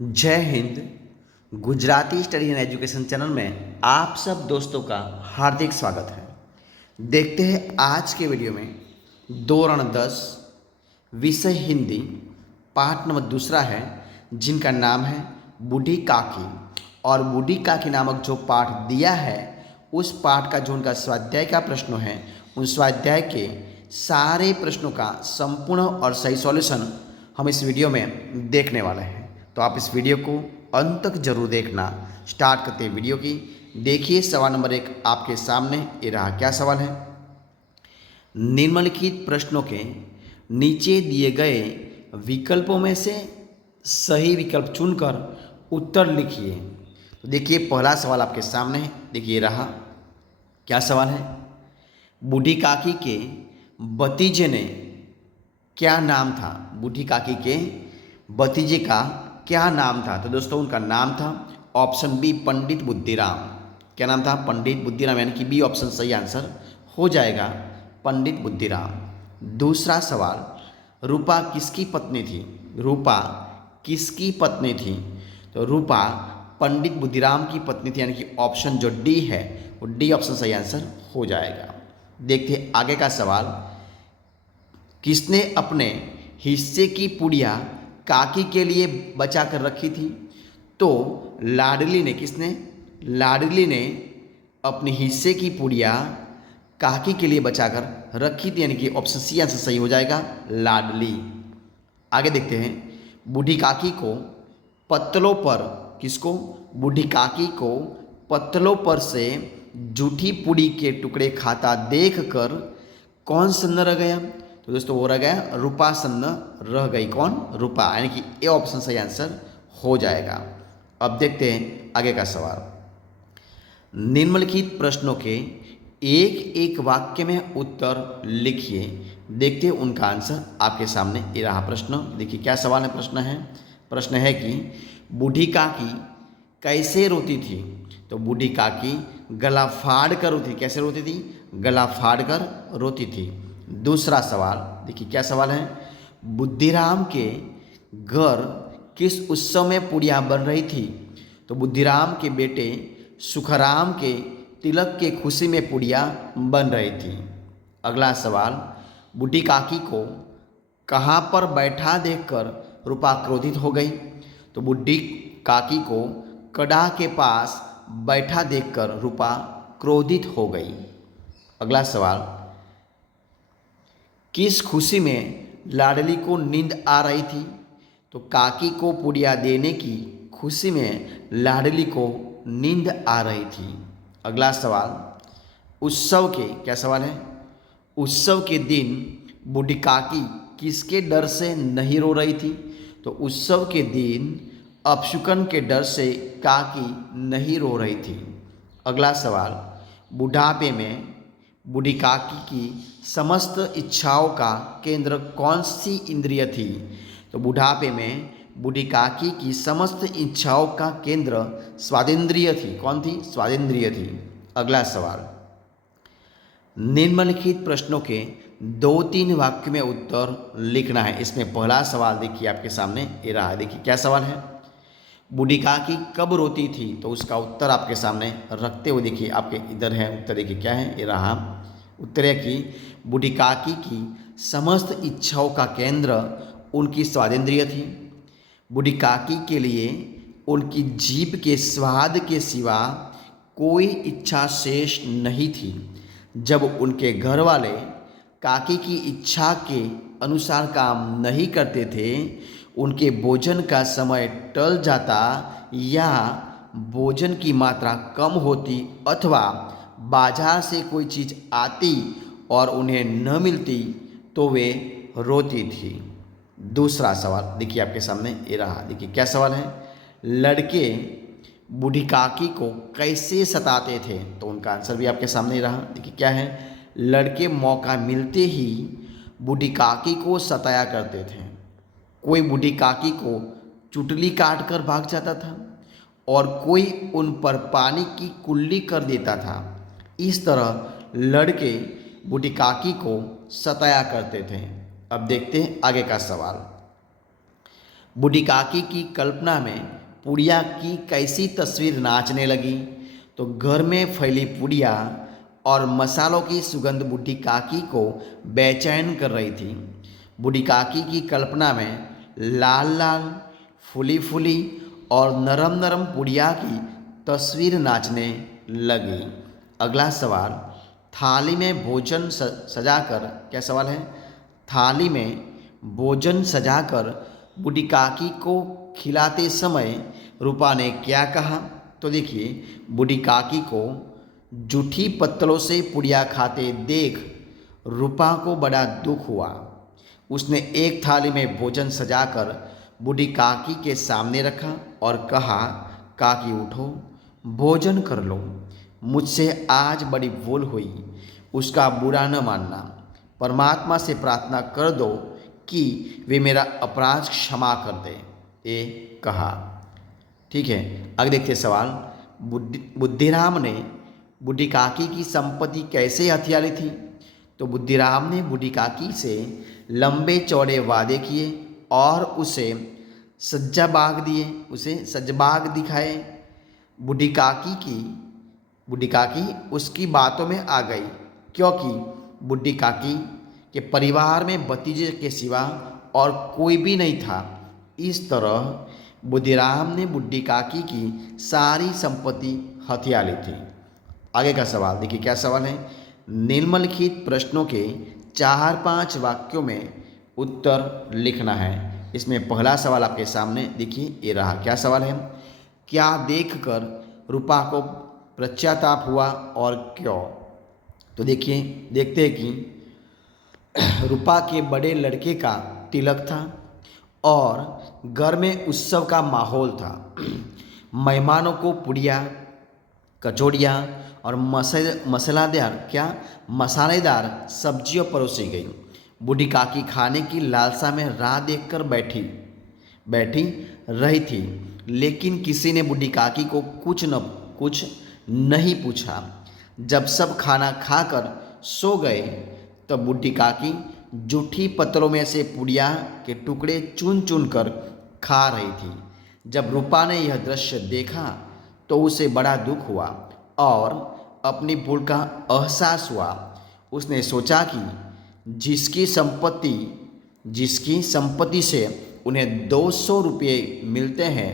जय Hind. Gujarati study and education channel में आप सब दोस्तों का हार्दिक स्वागत है। देखते हैं आज के वीडियो में दौरान 10 विषय हिंदी पाठ नंबर दूसरा है, जिनका नाम है बूढ़ी काकी। और बूढ़ी काकी नामक जो पाठ दिया है, उस पाठ का जो उनका स्वाध्याय का प्रश्न है, उन स्वाध्याय के सारे प्रश्नों का संपूर्ण और सही सॉल्यूशन हम इस वीडियो में देखने वाले हैं। तो आप इस वीडियो को अंत तक जरूर देखना। स्टार्ट करते हैं वीडियो की। देखिए सवाल नंबर 1 आपके सामने ये रहा। क्या सवाल है? निम्नलिखित प्रश्नों के नीचे दिए गए विकल्पों में से सही विकल्प चुनकर उत्तर लिखिए। तो देखिए पहला सवाल आपके सामने है। देखिए रहा। क्या सवाल है? बूढ़ी काकी के भतीजे ने क्या नाम था? बूढ़ी काकी के भतीजे का क्या नाम था? तो दोस्तों उनका नाम था ऑप्शन बी पंडित बुद्धिराम। क्या नाम था? पंडित बुद्धिराम, यानी कि बी ऑप्शन सही आंसर हो जाएगा, पंडित बुद्धिराम। दूसरा सवाल, रूपा किसकी पत्नी थी? रूपा किसकी पत्नी थी? तो रूपा पंडित बुद्धिराम की पत्नी थी, यानी कि ऑप्शन जो डी है वो डी ऑप्शन सही आंसर हो जाएगा। देखते हैं आगे का सवाल। किसने अपने हिस्से की पुड़िया काकी के लिए बचा कर रखी थी? तो लाडली ने, किसने? लाडली ने अपने हिस्से की पुड़िया काकी के लिए बचाकर रखी थी, यानी कि ऑप्शन सी आंसर सही हो जाएगा, लाडली। आगे देखते हैं। बूढ़ी काकी को पत्तलों पर, किसको? बूढ़ी काकी को पत्तलों पर से जूठी पुड़ी के टुकड़े खाता देखकर कौन सन्न रह गया? तो दोस्तों वो रह गया रूपा सन्न रह गई। कौन? रूपा, यानी कि ए ऑप्शन सही आंसर हो जाएगा। अब देखते हैं आगे का सवाल। निम्नलिखित प्रश्नों के एक एक वाक्य में उत्तर लिखिए। देखते हैं उनका आंसर आपके सामने ये रहा प्रश्न। देखिए क्या सवाल है। प्रश्न है कि बूढ़ी काकी कैसे रोती थी? तो बूढ़ी काकी गला फाड़ कर रोती। कैसे रोती थी? गला फाड़ कर रोती थी। दूसरा सवाल देखिए क्या सवाल है। बुद्धिराम के घर किस उत्सव में पुड़िया बन रही थी? तो बुद्धिराम के बेटे सुखराम के तिलक के खुशी में पुड़िया बन रही थी। अगला सवाल, बूढ़ी काकी को कहाँ पर बैठा देखकर रूपा क्रोधित हो गई? तो बूढ़ी काकी को कड़ा के पास बैठा देखकर रूपा क्रोधित हो गई। अगला सवाल, किस खुशी में लाडली को नींद आ रही थी? तो काकी को पुड़िया देने की खुशी में लाडली को नींद आ रही थी। अगला सवाल, उत्सव के, क्या सवाल है? उत्सव के दिन बूढ़ी काकी किसके डर से नहीं रो रही थी? तो उत्सव के दिन अपशुकन के डर से काकी नहीं रो रही थी। अगला सवाल, बुढ़ापे में बूढ़ी काकी की समस्त इच्छाओं का केंद्र कौन सी इंद्रिय थी? तो बुढ़ापे में बूढ़ी काकी की समस्त इच्छाओं का केंद्र स्वादेंद्रिय थी। कौन थी? स्वादेंद्रिय थी। अगला सवाल, निम्नलिखित प्रश्नों के 2-3 वाक्य में उत्तर लिखना है। इसमें पहला सवाल देखिए आपके सामने ये रहा। देखिए क्या सवाल है। बूढ़ी काकी कब रोती थी? तो उसका उत्तर आपके सामने रखते हुए देखिए आपके इधर है उत्तर। देखिए क्या है ये रहा। उत्तर है कि बूढ़ी काकी की समस्त इच्छाओं का केंद्र उनकी स्वादेंद्रिय थी। बूढ़ी काकी के लिए उनकी जीभ के स्वाद के सिवा कोई इच्छा शेष नहीं थी। जब उनके घर वाले काकी की इच्छा के अनुसार काम नहीं करते थे, उनके भोजन का समय टल जाता या भोजन की मात्रा कम होती अथवा बाजार से कोई चीज़ आती और उन्हें न मिलती तो वे रोती थी। दूसरा सवाल देखिए आपके सामने ये रहा। देखिए क्या सवाल है। लड़के बूढ़ी काकी को कैसे सताते थे? तो उनका आंसर भी आपके सामने ही रहा। देखिए क्या है। लड़के मौका मिलते ही बूढ़ी काकी को सताया करते थे। कोई बूढ़ी काकी को चुटली काट कर भाग जाता था और कोई उन पर पानी की कुल्ली कर देता था। इस तरह लड़के बूढ़ी काकी को सताया करते थे। अब देखते हैं आगे का सवाल। बूढ़ी काकी की कल्पना में पुड़िया की कैसी तस्वीर नाचने लगी। तो घर में फैली पुड़िया और मसालों की सुगंध बूढ़ी काकी को बेचैन कर रही थी। बूढ़ी काकी की कल्पना में लाल लाल, फूली फूली और नरम नरम पुड़िया की तस्वीर नाचने लगी। अगला सवाल, थाली में भोजन सजाकर, क्या सवाल है? थाली में भोजन सजाकर बूढ़ी काकी को खिलाते समय रूपा ने क्या कहा? तो देखिए, बूढ़ी काकी को जूठी पत्तलों से पुड़िया खाते देख रूपा को बड़ा दुख हुआ। उसने एक थाली में भोजन सजाकर बूढ़ी काकी के सामने रखा और कहा, काकी उठो, भोजन कर लो। मुझसे आज बड़ी भूल हुई, उसका बुरा न मानना। परमात्मा से प्रार्थना कर दो कि वे मेरा अपराध क्षमा कर दे, ये कहा। ठीक है, आगे देखते सवाल, बुद्धिराम ने बूढ़ी काकी की संपत्ति कैसे हथिया ली थी? तो बुद्धिराम ने बूढ़ी काकी से लंबे चौड़े वादे किए और उसे सज्जाबाग दिए, उसे सज्जाबाग दिखाए। बूढ़ी काकी उसकी बातों में आ गई, क्योंकि बूढ़ी काकी के परिवार में भतीजे के सिवा और कोई भी नहीं था। इस तरह बुद्धिराम ने बूढ़ी काकी की सारी संपत्ति हथिया ली थी। आगे का सवाल देखिए, क्या सवाल है? निम्नलिखित प्रश्नों के 4-5 वाक्यों में उत्तर लिखना है। इसमें पहला सवाल आपके सामने देखिए, ये रहा। क्या सवाल है? क्या देखकर रूपा को पश्चाताप हुआ और क्यों? तो देखिए, देखते हैं कि रूपा के बड़े लड़के का तिलक था और घर में उत्सव का माहौल था। मेहमानों को पुड़िया, कचौड़ियाँ और मसालेदार सब्जियों परोसी गई। बूढ़ी काकी खाने की लालसा में राह देखकर बैठी रही थी, लेकिन किसी ने बूढ़ी काकी को कुछ नहीं पूछा। जब सब खाना खाकर सो गए तब बूढ़ी काकी जूठी पत्तलों में से पुड़िया के टुकड़े चुन चुन कर खा रही थी। जब रूपा ने यह दृश्य देखा तो उसे बड़ा दुख हुआ और अपनी भूल का एहसास हुआ। उसने सोचा कि जिसकी संपत्ति से उन्हें 200 रुपये मिलते हैं,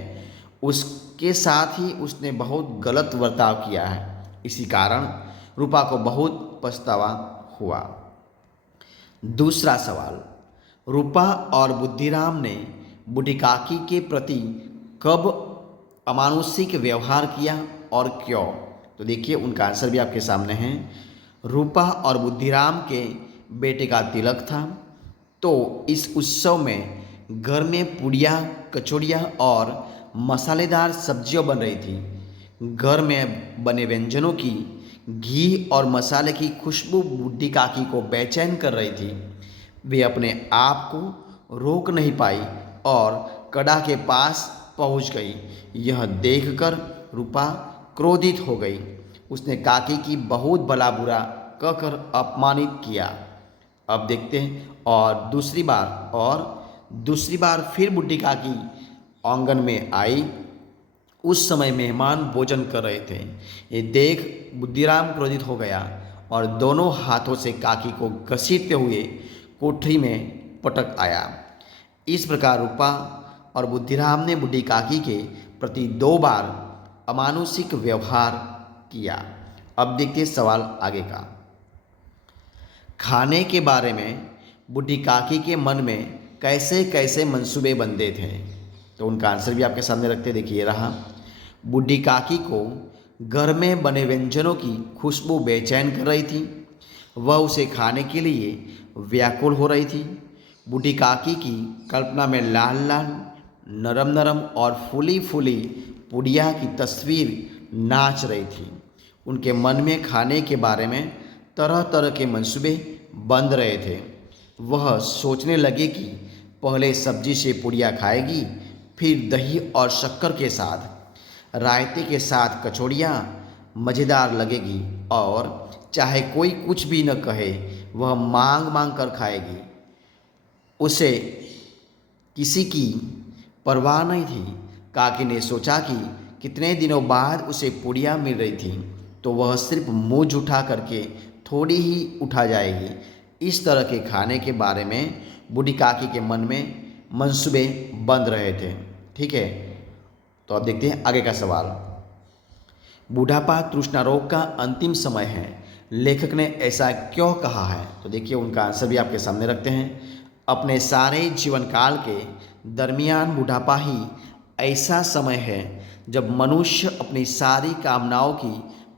उसके साथ ही उसने बहुत गलत बर्ताव किया है। इसी कारण रूपा को बहुत पछतावा हुआ। दूसरा सवाल, रूपा और बुद्धिराम ने बूढ़ी काकी के प्रति कब अमानुषिक व्यवहार किया और क्यों? तो देखिए, उनका आंसर भी आपके सामने है। रूपा और बुद्धिराम के बेटे का तिलक था, तो इस उत्सव में घर में पुड़िया, कचौड़ियाँ और मसालेदार सब्जियाँ बन रही थी। घर में बने व्यंजनों की घी और मसाले की खुशबू बूढ़ी काकी को बेचैन कर रही थी। वे अपने आप को रोक नहीं पाई और कड़ा के पास पहुंच गई। यह देखकर रूपा क्रोधित हो गई। उसने काकी की बहुत भला बुरा कहकर अपमानित किया। अब देखते हैं, और दूसरी बार फिर बूढ़ी काकी आंगन में आई। उस समय मेहमान भोजन कर रहे थे। ये देख बुद्धिराम क्रोधित हो गया और दोनों हाथों से काकी को घसीटते हुए कोठरी में पटक आया। इस प्रकार रूपा और बुद्धिराम ने बूढ़ी काकी के प्रति 2 बार अमानुषिक व्यवहार किया। अब देखते हैं सवाल आगे का। खाने के बारे में बूढ़ी काकी के मन में कैसे कैसे मंसूबे बनते थे? तो उनका आंसर भी आपके सामने रखते, देखिए रहा। बूढ़ी काकी को घर में बने व्यंजनों की खुशबू बेचैन कर रही थी। वह उसे खाने के लिए व्याकुल हो रही थी। बूढ़ी काकी की कल्पना में लाल लाल, नरम नरम और फूली फूली पुड़िया की तस्वीर नाच रही थी। उनके मन में खाने के बारे में तरह तरह के मंसूबे बन रहे थे। वह सोचने लगे कि पहले सब्जी से पुड़िया खाएगी, फिर दही और शक्कर के साथ, रायते के साथ कचौड़ियाँ मज़ेदार लगेगी और चाहे कोई कुछ भी न कहे वह मांग मांग कर खाएगी। उसे किसी की परवाह नहीं थी। काकी ने सोचा कि कितने दिनों बाद उसे पूड़ियाँ मिल रही थी तो वह सिर्फ मुँह उठा करके थोड़ी ही उठा जाएगी। इस तरह के खाने के बारे में बूढ़ी काकी के मन में मंसूबे बन रहे थे। ठीक है, तो अब देखते हैं आगे का सवाल। बुढ़ापा तृष्णा रोग का अंतिम समय है, लेखक ने ऐसा क्यों कहा है? तो देखिए उनका आंसर भी आपके सामने रखते हैं। अपने सारे जीवन काल के दरमियान बुढ़ापा ही ऐसा समय है जब मनुष्य अपनी सारी कामनाओं की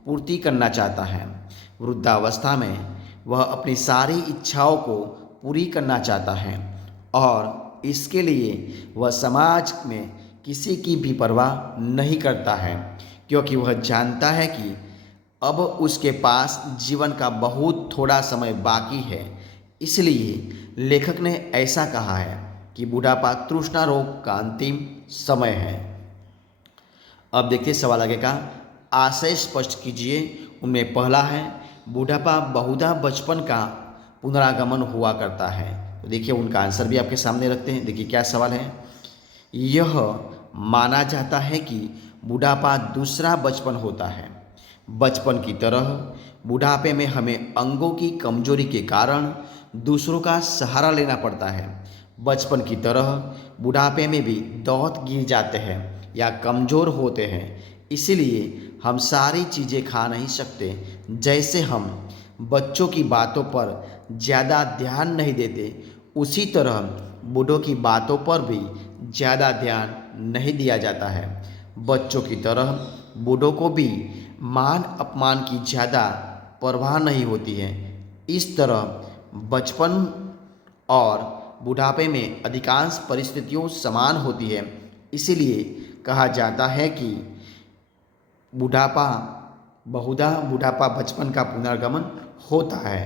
पूर्ति करना चाहता है। वृद्धावस्था में वह अपनी सारी इच्छाओं को पूरी करना चाहता है और इसके लिए वह समाज में किसी की भी परवाह नहीं करता है, क्योंकि वह जानता है कि अब उसके पास जीवन का बहुत थोड़ा समय बाकी है। इसलिए लेखक ने ऐसा कहा है कि बुढ़ापा तृष्णा रोग का अंतिम समय है। अब देखिए सवाल आगे का, आशय स्पष्ट कीजिए। उनमें पहला है, बुढ़ापा बहुधा बचपन का पुनरागमन हुआ करता है। तो देखिए उनका आंसर भी आपके सामने रखते हैं। देखिए क्या सवाल है। यह माना जाता है कि बुढ़ापा दूसरा बचपन होता है। बचपन की तरह बुढ़ापे में हमें अंगों की कमजोरी के कारण दूसरों का सहारा लेना पड़ता है। बचपन की तरह बुढ़ापे में भी दांत गिर जाते हैं या कमज़ोर होते हैं, इसलिए हम सारी चीज़ें खा नहीं सकते। जैसे हम बच्चों की बातों पर ज़्यादा ध्यान नहीं देते, उसी तरह बूढ़ों की बातों पर भी ज़्यादा ध्यान नहीं दिया जाता है। बच्चों की तरह बूढ़ों को भी मान अपमान की ज़्यादा परवाह नहीं होती है। इस तरह बचपन और बुढ़ापे में अधिकांश परिस्थितियों समान होती है। इसीलिए कहा जाता है कि बुढ़ापा बचपन का पुनर्गमन होता है।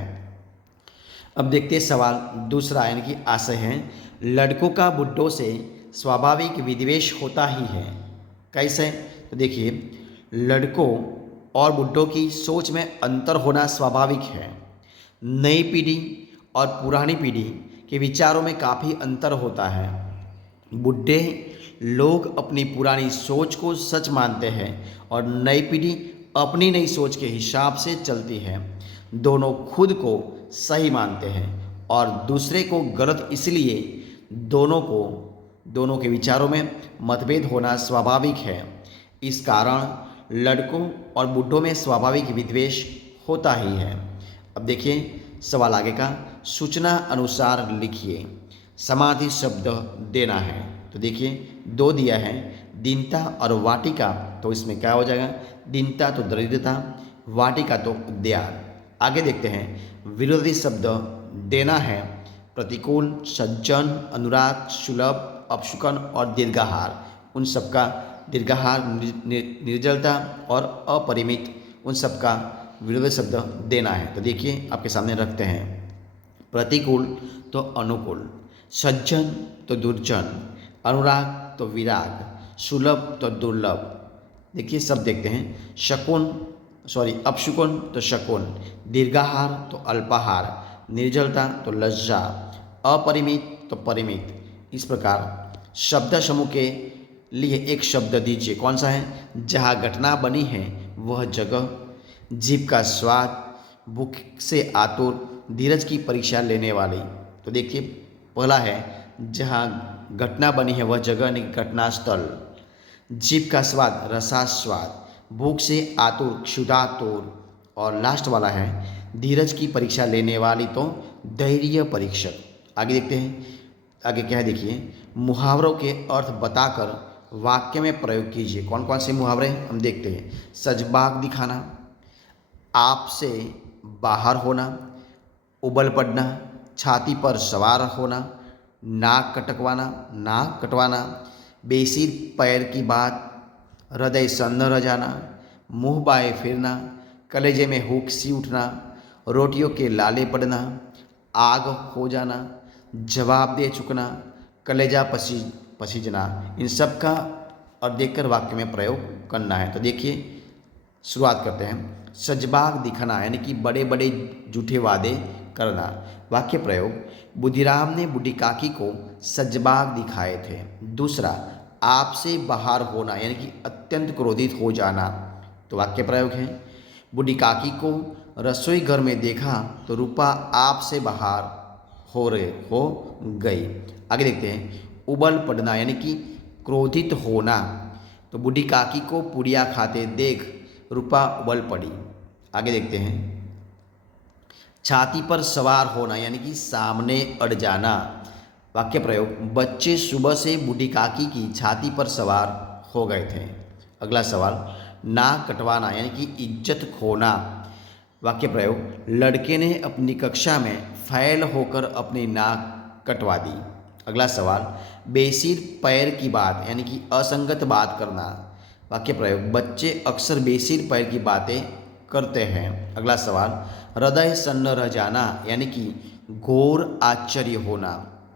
अब देखते हैं सवाल दूसरा, यानी कि आशय है, लड़कों का बुढ़ों से स्वाभाविक विद्वेष होता ही है। कैसे? तो देखिए, लड़कों और बुढ़ों की सोच में अंतर होना स्वाभाविक है। नई पीढ़ी और पुरानी पीढ़ी के विचारों में काफ़ी अंतर होता है। बुढ़े लोग अपनी पुरानी सोच को सच मानते हैं और नई पीढ़ी अपनी नई सोच के हिसाब से चलती है। दोनों खुद को सही मानते हैं और दूसरे को गलत, इसलिए दोनों के विचारों में मतभेद होना स्वाभाविक है। इस कारण लड़कों और बुढ़ों में स्वाभाविक विद्वेष होता ही है। अब देखिए सवाल आगे का, सूचना अनुसार लिखिए। समाधि शब्द देना है। तो देखिए दो दिया है, दीनता और वाटिका। तो इसमें क्या हो जाएगा, दीनता तो दरिद्रता, वाटिका तो उद्यान। आगे देखते हैं, विरोधी शब्द देना है। प्रतिकूल, सज्जन, अनुराग, सुलभ, अपशुकन और दीर्घाहार। उन सबका दीर्घाहार, निर्जलता और अपरिमित, उन सबका विरोधी शब्द देना है। तो देखिए आपके सामने रखते हैं। प्रतिकूल तो अनुकूल, सज्जन तो दुर्जन, अनुराग तो विराग, सुलभ तो दुर्लभ। देखिए सब देखते हैं। अपशुकन तो शकुन, दीर्घाहार तो अल्पाहार, निर्जलता तो लज्जा, अपरिमित तो परिमित। इस प्रकार शब्द समूह के लिए एक शब्द दीजिए। कौन सा है? जहाँ घटना बनी है वह जगह, जीभ का स्वाद, भूख से आतुर, धीरज की परीक्षा लेने वाली। तो देखिए पहला है, जहाँ घटना बनी है वह जगह नहीं, घटना स्थल। जीभ का स्वाद, रसास्वाद, भूख से आतुर, क्षुधातुर। और लास्ट वाला है, धीरज की परीक्षा लेने वाली तो धैर्य परीक्षक। आगे देखते हैं, आगे क्या है देखिए, मुहावरों के अर्थ बताकर वाक्य में प्रयोग कीजिए। कौन कौन से मुहावरे हम देखते हैं। सजबाग दिखाना, आपसे बाहर होना, उबल पड़ना, छाती पर सवार होना, नाक कटवाना, बेसिर पैर की बात, हृदय सन्न रह जाना, मुँह बाएं फिरना, कलेजे में हुक सी उठना, रोटियों के लाले पड़ना, आग हो जाना, जवाब दे चुकना, कलेजा पसीजना। इन सब का और देखकर वाक्य में प्रयोग करना है। तो देखिए शुरुआत करते हैं। सजबाग दिखना यानी कि बड़े बड़े झूठे वादे करना। वाक्य प्रयोग, बुद्धिराम ने बूढ़ी काकी को सजबाग दिखाए थे। दूसरा, आपसे बाहर होना यानी कि अत्यंत क्रोधित हो जाना। तो वाक्य प्रयोग है, बूढ़ी काकी को रसोई घर में देखा तो रूपा आपसे बाहर हो गई। आगे देखते हैं, उबल पड़ना यानी कि क्रोधित होना। तो बूढ़ी काकी को पुड़िया खाते देख रूपा उबल पड़ी। आगे देखते हैं, छाती पर सवार होना यानी कि सामने अड़ जाना। वाक्य प्रयोग, बच्चे सुबह से बूढ़ी काकी की छाती पर सवार हो गए थे। अगला सवाल, नाक कटवाना यानी कि इज्जत खोना। वाक्य प्रयोग, लड़के ने अपनी कक्षा में फैल होकर अपनी नाक कटवा दी। अगला सवाल, बेसिर पैर की बात यानी कि असंगत बात करना। वाक्य प्रयोग, बच्चे अक्सर बेसिर पैर की बातें करते हैं। अगला सवाल, हृदय सन्न रह जाना यानी कि घोर आश्चर्य होना।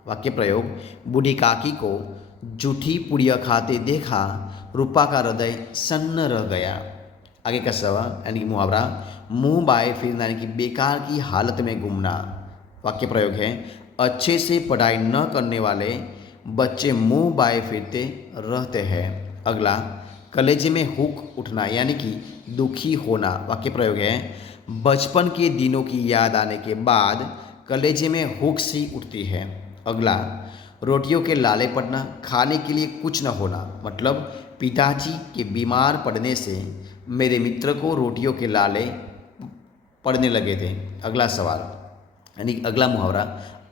वाक्य प्रयोग, बूढ़ी काकी को जूठी पुड़िया खाते देखा रूपा का हृदय सन्न रह गया। आगे का सवाल यानी कि मुहावरा, मुंह बाएं फिरना यानी कि बेकार की हालत में घूमना। वाक्य प्रयोग है, अच्छे से पढ़ाई न करने वाले बच्चे मुंह बाएं फिरते रहते हैं। अगला, कलेजे में हुक उठना यानी कि दुखी होना। वाक्य प्रयोग है, बचपन के दिनों की याद आने के बाद कलेजे में हुक सी उठती है। अगला, रोटियों के लाले पड़ना, खाने के लिए कुछ न होना। मतलब पिताजी के बीमार पड़ने से मेरे मित्र को रोटियों के लाले पड़ने लगे थे। अगला सवाल यानी अगला मुहावरा,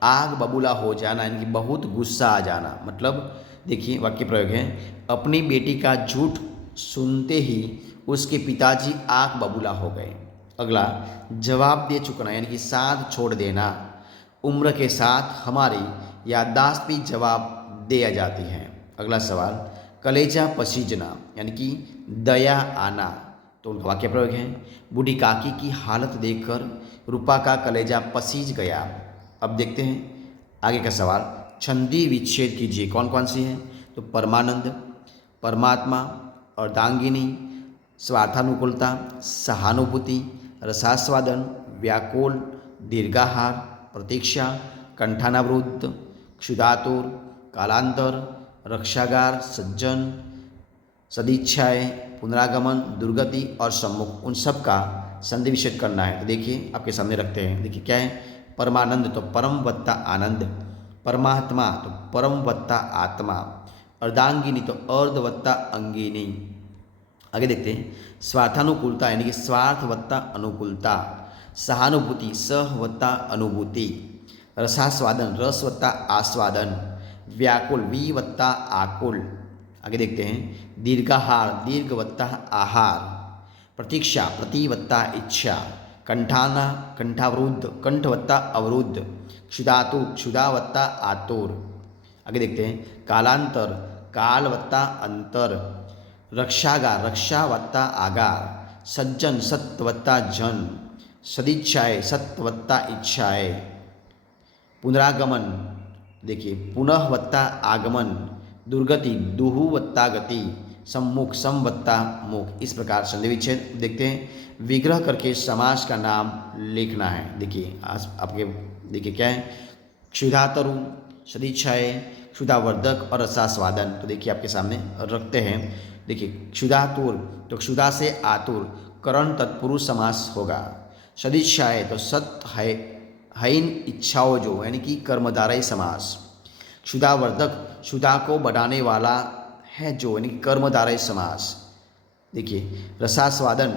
आग बबूला हो जाना यानी कि बहुत गुस्सा आ जाना। मतलब देखिए वाक्य प्रयोग है, अपनी बेटी का झूठ सुनते ही उसके पिताजी आग बबूला हो गए। अगला, जवाब दे चुकना यानी कि साथ छोड़ देना। उम्र के साथ हमारी याददाश्त भी जवाब दिया जाती है। अगला सवाल, कलेजा पसीजना यानी कि दया आना। तो उनका वाक्य प्रयोग है, बूढ़ी काकी की हालत देखकर रूपा का कलेजा पसीज गया। अब देखते हैं आगे का सवाल, छंदी विच्छेद कीजिए। कौन कौन सी है? तो परमानंद, परमात्मा, अर्धांगिनी, स्वार्थानुकूलता, सहानुभूति, रसास्वादन, व्याकुल, दीर्घाहार, प्रतीक्षा, कंठानावृत्त, क्षुधातुर, कालांतर, रक्षागार, सज्जन, सदिच्छाएँ, पुनरागमन, दुर्गति और सम्मुख, उन सब का संधि विच्छेद करना है। तो देखिए आपके सामने रखते हैं। देखिए क्या है, परमानंद तो परम वत्ता आनंद, परमात्मा तो परम वत्ता आत्मा, अर्धांगिनी तो अर्ध वत्ता अंगिनी। आगे देखते हैं, स्वार्थानुकूलता यानी कि स्वार्थ वत्ता अनुकूलता, सहानुभूति सह वत्ता अनुभूति, रसास्वादन रस वत्ता आस्वादन, व्याकुल वी वत्ता आकुल। आगे देखते हैं, दीर्घाहार दीर्घ वत्ता आहार, प्रतीक्षा प्रति वत्ता इच्छा, कंठाना कंठावरुद्ध कंठ वत्ता अवरुद्ध, क्षुधातु क्षुधा वत्ता आतुर। आगे देखते हैं, कालांतर काल वत्ता अंतर, रक्षागार रक्षा वत्ता आगार, सज्जन सत्य वत्ता जन, सदिच्छाए सत्य वत्ता इच्छाए, पुनरागमन देखिए पुनः वत्ता आगमन, दुर्गति दुहु वत्ता गति, सम्मुख सम वत्ता मुख। इस प्रकार संधि विच्छेद देखते हैं। विग्रह करके समास का नाम लिखना है। देखिए आपके देखिए क्या है, क्षुधातरु, सदिच्छाए, क्षुधावर्धक और रसास्वादन। तो देखिए आपके सामने रखते हैं। देखिए क्षुधातुर तो क्षुधा से आतुर, करण तत्पुरुष समास होगा। सदिच्छाए तो सत है हईन इच्छाओं जो यानी कि कर्मधारय समास। क्षुधावर्धक क्षुधा को बढ़ाने वाला है जो यानी कि कर्मधारय समास। देखिए रसास्वादन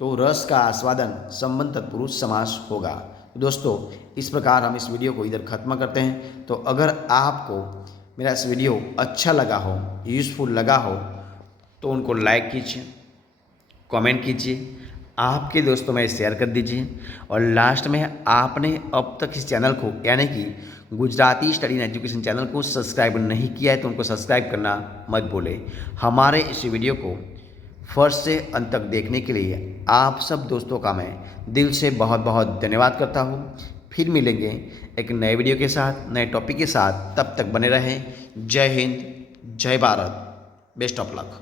तो रस का आस्वादन संबंध तत्पुरुष समास होगा। तो दोस्तों इस प्रकार हम इस वीडियो को इधर खत्म करते हैं। तो अगर आपको मेरा इस वीडियो अच्छा लगा हो, यूज़फुल लगा हो, तो उनको लाइक कीजिए, कमेंट कीजिए, आपके दोस्तों में शेयर कर दीजिए। और लास्ट में आपने अब तक इस चैनल को यानी कि Gujarati study and education channel को सब्सक्राइब नहीं किया है तो उनको सब्सक्राइब करना मत भूलें। हमारे इस वीडियो को फर्स्ट से अंत तक देखने के लिए आप सब दोस्तों का मैं दिल से बहुत बहुत धन्यवाद करता हूँ। फिर मिलेंगे एक नए वीडियो के साथ, नए टॉपिक के साथ। तब तक बने रहें। जय हिंद, जय भारत, बेस्ट ऑफ लक।